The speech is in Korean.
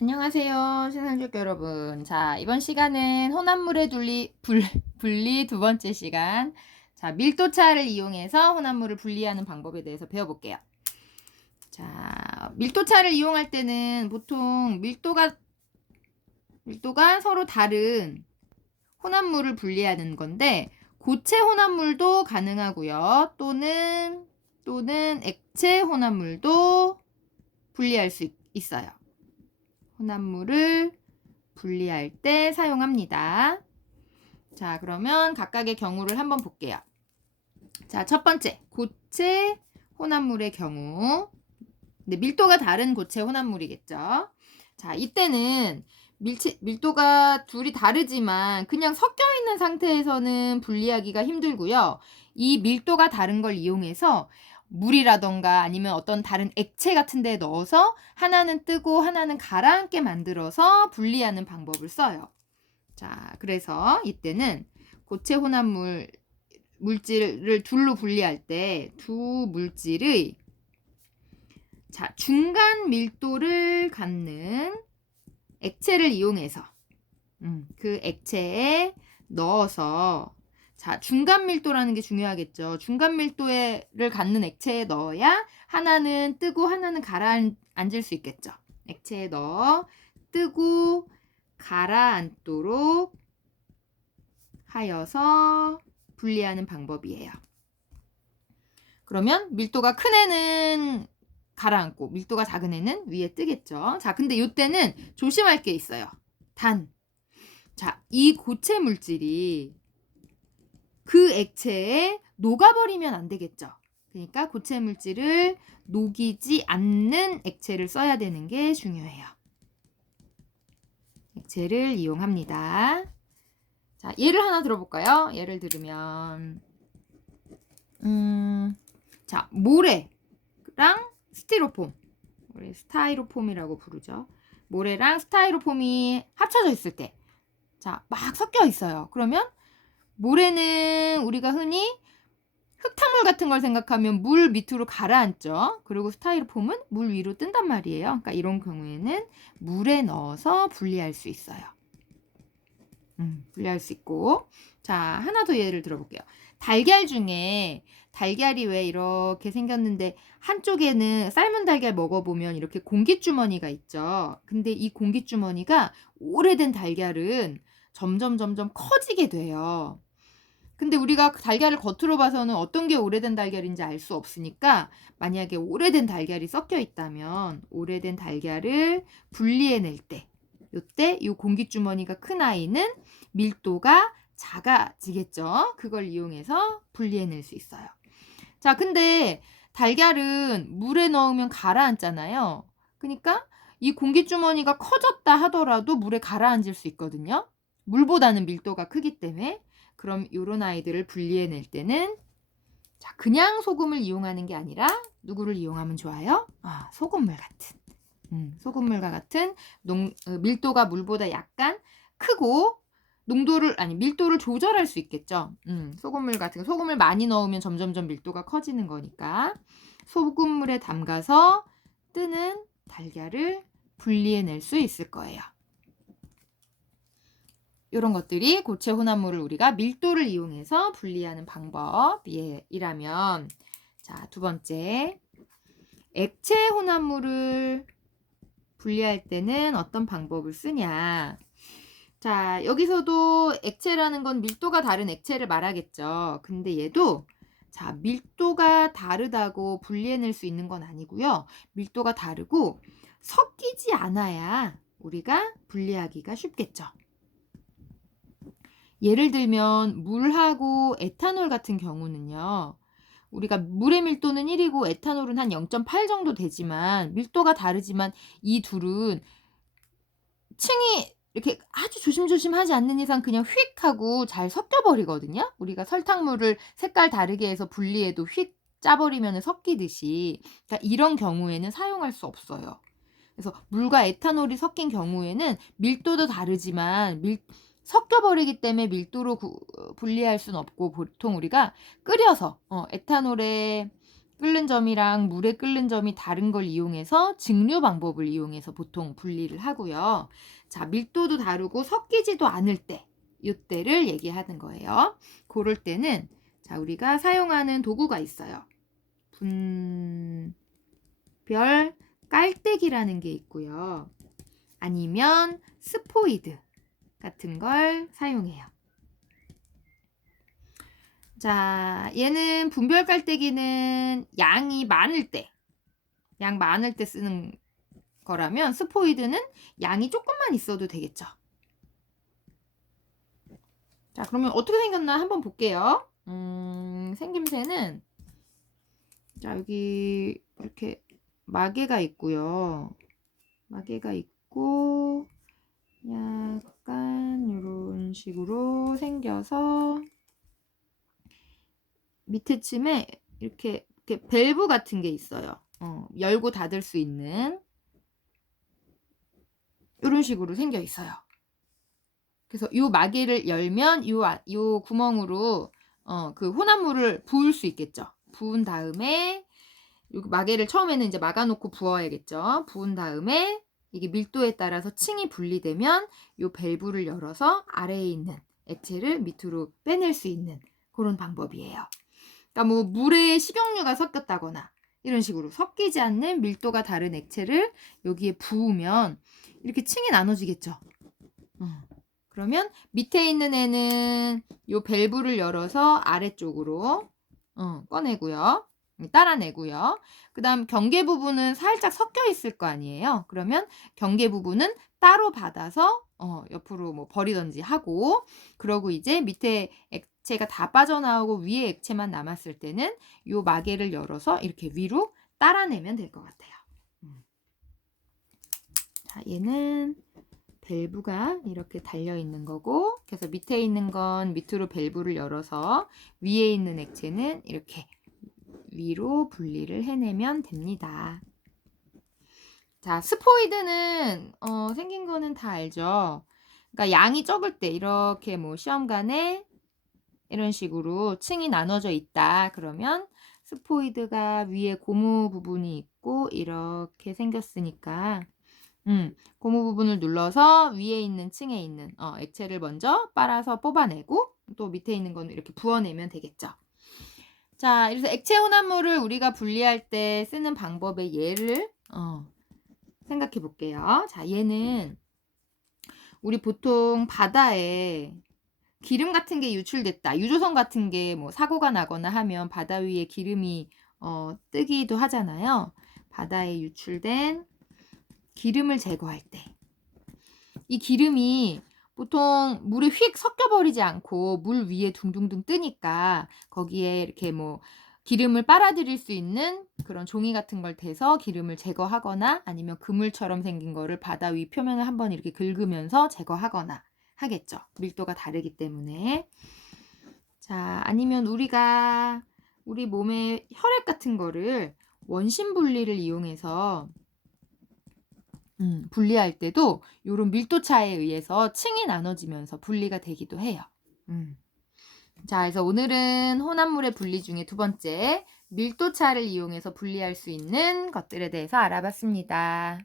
안녕하세요, 신상족 여러분. 자, 이번 시간은 혼합물의 분리 두 번째 시간. 자, 밀도차를 이용해서 혼합물을 분리하는 방법에 대해서 배워볼게요. 자, 밀도차를 이용할 때는 보통 밀도가 서로 다른 혼합물을 분리하는 건데, 고체 혼합물도 가능하고요. 또는 액체 혼합물도 분리할 수 있어요. 혼합물을 분리할 때 사용합니다. 자, 그러면 각각의 경우를 한번 볼게요. 자, 첫 번째, 고체 혼합물의 경우. 근데 밀도가 다른 고체 혼합물이겠죠. 자, 이때는 밀도가 둘이 다르지만 그냥 섞여 있는 상태에서는 분리하기가 힘들고요. 이 밀도가 다른 걸 이용해서 물이라던가 아니면 어떤 다른 액체 같은 데 넣어서 하나는 뜨고 하나는 가라앉게 만들어서 분리하는 방법을 써요. 자, 그래서 이때는 고체 혼합물 물질을 둘로 분리할 때 두 물질의 중간 밀도를 갖는 액체를 이용해서 그 액체에 넣어서 중간 밀도라는 게 중요하겠죠. 중간 밀도를 갖는 액체에 넣어야 하나는 뜨고 하나는 가라앉을 수 있겠죠. 액체에 넣어 뜨고 가라앉도록 하여서 분리하는 방법이에요. 그러면 밀도가 큰 애는 가라앉고 밀도가 작은 애는 위에 뜨겠죠. 자, 근데 이때는 조심할 게 있어요. 이 고체 물질이 그 액체에 녹아버리면 안 되겠죠. 그러니까 고체 물질을 녹이지 않는 액체를 써야 되는 게 중요해요. 액체를 이용합니다. 자, 예를 하나 들어볼까요? 예를 들으면 모래랑 스티로폼, 우리 스타이로폼이라고 부르죠. 모래랑 스타이로폼이 합쳐져 있을 때, 막 섞여 있어요. 그러면 모래는 우리가 흔히 흙탕물 같은 걸 생각하면 물 밑으로 가라앉죠. 그리고 스타이로폼은 물 위로 뜬단 말이에요. 그러니까 이런 경우에는 물에 넣어서 분리할 수 있어요. 분리할 수 있고. 자, 하나 더 예를 들어볼게요. 달걀 중에 달걀이 왜 이렇게 생겼는데 한쪽에는 삶은 달걀 먹어보면 이렇게 공기주머니가 있죠. 근데 이 공기주머니가 오래된 달걀은 점점 커지게 돼요. 근데 우리가 달걀을 겉으로 봐서는 어떤 게 오래된 달걀인지 알 수 없으니까 만약에 오래된 달걀이 섞여 있다면 오래된 달걀을 분리해낼 때 요때 이 공기주머니가 큰 아이는 밀도가 작아지겠죠. 그걸 이용해서 분리해낼 수 있어요. 자, 근데 달걀은 물에 넣으면 가라앉잖아요. 그러니까 이 공기주머니가 커졌다 하더라도 물에 가라앉을 수 있거든요. 물보다는 밀도가 크기 때문에. 그럼 이런 아이들을 분리해낼 때는 그냥 소금을 이용하는 게 아니라 누구를 이용하면 좋아요? 소금물 같은. 소금물과 같은 밀도가 물보다 약간 크고 밀도를 조절할 수 있겠죠. 소금물 같은 거. 소금을 많이 넣으면 점점점 밀도가 커지는 거니까 소금물에 담가서 뜨는 달걀을 분리해낼 수 있을 거예요. 이런 것들이 고체 혼합물을 우리가 밀도를 이용해서 분리하는 방법이라면, 두 번째, 액체 혼합물을 분리할 때는 어떤 방법을 쓰냐. 자, 여기서도 액체라는 건 밀도가 다른 액체를 말하겠죠. 근데 얘도 밀도가 다르다고 분리해낼 수 있는 건 아니고요. 밀도가 다르고 섞이지 않아야 우리가 분리하기가 쉽겠죠. 예를 들면 물하고 에탄올 같은 경우는요. 우리가 물의 밀도는 1이고 에탄올은 한 0.8 정도 되지만 밀도가 다르지만 이 둘은 층이 이렇게 아주 조심조심하지 않는 이상 그냥 휙 하고 잘 섞여 버리거든요. 우리가 설탕물을 색깔 다르게 해서 분리해도 휙 짜버리면 섞이듯이. 그러니까 이런 경우에는 사용할 수 없어요. 그래서 물과 에탄올이 섞인 경우에는 밀도도 다르지만 섞여버리기 때문에 밀도로 분리할 수는 없고 보통 우리가 끓여서 에탄올에 끓는 점이랑 물에 끓는 점이 다른 걸 이용해서 증류 방법을 이용해서 보통 분리를 하고요. 자, 밀도도 다르고 섞이지도 않을 때, 요때를 얘기하는 거예요. 고럴 때는 자, 우리가 사용하는 도구가 있어요. 분별 깔때기라는 게 있고요. 아니면 스포이드 같은 걸 사용해요. 자, 얘는 분별 깔때기는 양이 많을 때, 양 많을 때 쓰는 거라면 스포이드는 양이 조금만 있어도 되겠죠. 자, 그러면 어떻게 생겼나 한번 볼게요. 생김새는 자, 여기 이렇게 마개가 있고요. 마개가 있고 약간 이런 식으로 생겨서 밑에 쯤에 이렇게 밸브 같은 게 있어요. 열고 닫을 수 있는 이런 식으로 생겨 있어요. 그래서 요 마개를 열면 요 구멍으로 그 혼합물을 부을 수 있겠죠. 부은 다음에 요 마개를 처음에는 이제 막아놓고 부어야겠죠. 부은 다음에 이게 밀도에 따라서 층이 분리되면 요 밸브를 열어서 아래에 있는 액체를 밑으로 빼낼 수 있는 그런 방법이에요. 그러니까 뭐 물에 식용유가 섞였다거나 이런 식으로 섞이지 않는 밀도가 다른 액체를 여기에 부으면 이렇게 층이 나눠지겠죠. 그러면 밑에 있는 애는 요 밸브를 열어서 아래쪽으로 꺼내고요. 따라내고요. 그 다음 경계 부분은 살짝 섞여 있을 거 아니에요. 그러면 경계 부분은 따로 받아서 옆으로 뭐 버리던지 하고, 그러고 이제 밑에 액체가 다 빠져나오고 위에 액체만 남았을 때는 요 마개를 열어서 이렇게 위로 따라내면 될 것 같아요. 자, 얘는 밸브가 이렇게 달려 있는 거고, 그래서 밑에 있는 건 밑으로 밸브를 열어서 위에 있는 액체는 이렇게 위로 분리를 해내면 됩니다. 자, 스포이드는 생긴 거는 다 알죠. 그러니까 양이 적을 때 이렇게 뭐 시험관에 이런 식으로 층이 나눠져 있다 그러면 스포이드가 위에 고무 부분이 있고 이렇게 생겼으니까 고무 부분을 눌러서 위에 있는 층에 있는 액체를 먼저 빨아서 뽑아내고 또 밑에 있는 건 이렇게 부어내면 되겠죠. 자, 그래서 액체 혼합물을 우리가 분리할 때 쓰는 방법의 예를 생각해 볼게요. 자, 얘는 우리 보통 바다에 기름 같은 게 유출됐다, 유조선 같은 게 뭐 사고가 나거나 하면 바다 위에 기름이 뜨기도 하잖아요. 바다에 유출된 기름을 제거할 때 이 기름이 보통 물에 휙 섞여버리지 않고 물 위에 둥둥둥 뜨니까 거기에 이렇게 뭐 기름을 빨아들일 수 있는 그런 종이 같은 걸 대서 기름을 제거하거나 아니면 그물처럼 생긴 거를 바다 위 표면을 한번 이렇게 긁으면서 제거하거나 하겠죠. 밀도가 다르기 때문에. 자, 아니면 우리 몸의 혈액 같은 거를 원심 분리를 이용해서 분리할 때도 요런 밀도 차에 의해서 층이 나눠지면서 분리가 되기도 해요. 자, 그래서 오늘은 혼합물의 분리 중에 두 번째, 밀도 차를 이용해서 분리할 수 있는 것들에 대해서 알아봤습니다.